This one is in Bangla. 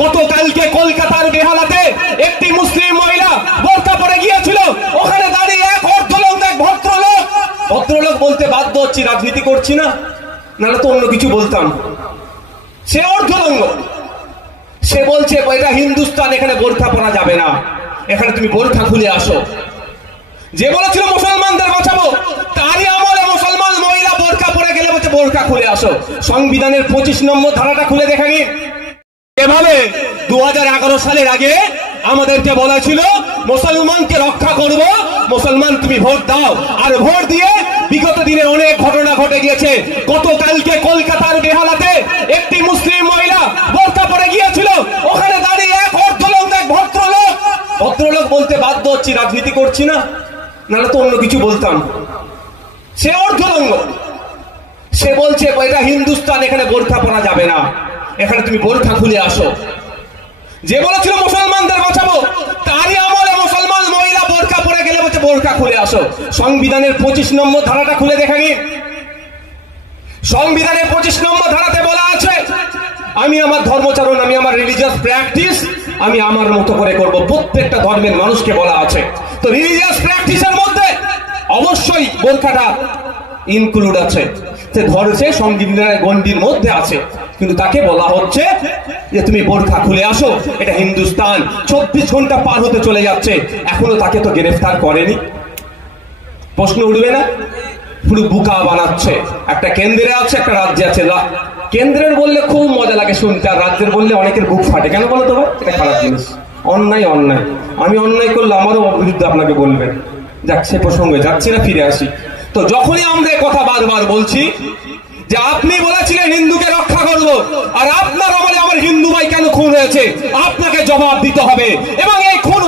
গতকালকে কলকাতার বেহালাতে একটি মুসলিম মহিলা বোরকা পরে গিয়েছিল, ওখানে দাঁড়িয়ে এক ভদ্রলোক বলতে বাধ্য হচ্ছি, রাজনীতি করছি না, নাহলে তো অন্য কিছু বলতাম। সে অর্ধলঙ্গ, সে বলছে এটা হিন্দুস্তান, এখানে বোরকা পরা যাবে না, এখানে তুমি বোরকা খুলে আসো। যে বলেছিল মুসলমানদের বাঁচাবো, তারই আমলে মুসলমান মহিলা বোরকা পরে গেলে বলছে বোরকা খুলে আসো। সংবিধানের 25 নম্বর ধারাটা খুলে দেখে নিন। এভাবে 2011 সালের আগে আমাদেরকে বলা ছিল মুসলমানকে রক্ষা করব, মুসলমান তুমি ভোট দাও। আর ভোট দিয়ে বিগত দিনে অনেক ঘটনা ঘটে গিয়েছে। গতকালকে কলকাতার বেহালাতে একটি মুসলিম মহিলা বোরকা পরে গিয়েছিল, ওখানে দাঁড়িয়ে এক ভদ্রলোক বলতে বাধ্য হচ্ছি, রাজনীতি করছি না, নাহলে তো অন্য কিছু বলতাম। সে অর্ধলঙ্গ, সে বলছে এটা হিন্দুস্তান, এখানে বোরকা পরা যাবে না, এখানে তুমি বোরকা খুলে আসো। যে বলেছিল মুসলমানদের বাঁচাবো, তারই আমলে মুসলমান মহিলা বোরকা পরে গেলে বলছে বোরকা খুলে আসো। সংবিধানের 25 নম্বর ধারাটা খুলে দেখে নিন। সংবিধানের 25 নম্বর ধারাতে বলা আছে, আমি আমার ধর্মচারণ, আমি আমার রিলিজিয়াস প্র্যাকটিস আমি আমার মতো করে করব। প্রত্যেকটা ধর্মের মানুষকে বলা আছে। তো রিলিজিয়াস প্র্যাকটিসের মধ্যে অবশ্যই বোরকাটা ইনক্লুড আছে, সে সংবিধানের গণ্ডির মধ্যে আছে, কিন্তু তাকে বলা হচ্ছে যে তুমি বোরকা খুলে আসো, এটা হিন্দুস্তান। 24 ঘন্টা পার হতে চলে যাচ্ছে, এখনো তাকে তো গ্রেফতার করেনি। প্রশ্ন উঠবে না? পুরো বুকা বানাচ্ছে। একটা কেন্দ্রে আছে, একটা রাজ্যে আছে। কেন্দ্রের বললে খুব মজা লাগে শুনতে, আর রাজ্যের বললে অনেকের বুক ফাটে। কেন বলো তো ভাই? এটা খারাপ জিনিস। অন্যায় অন্যায়, আমি অন্যায় করলে আমারও বিরুদ্ধে আপনাকে বলবেন। যাক, সে প্রসঙ্গে যাচ্ছি না, ফিরে আসি। তো যখনই আমরা কথা বারবার বলছি যে আপনি বলেছিলেন হিন্দুকে রক্ষা করব, আর আপনার আমলে আমার হিন্দু ভাই কেন খুন হয়েছে, আপনাকে জবাব দিতে হবে। এবং এই খুন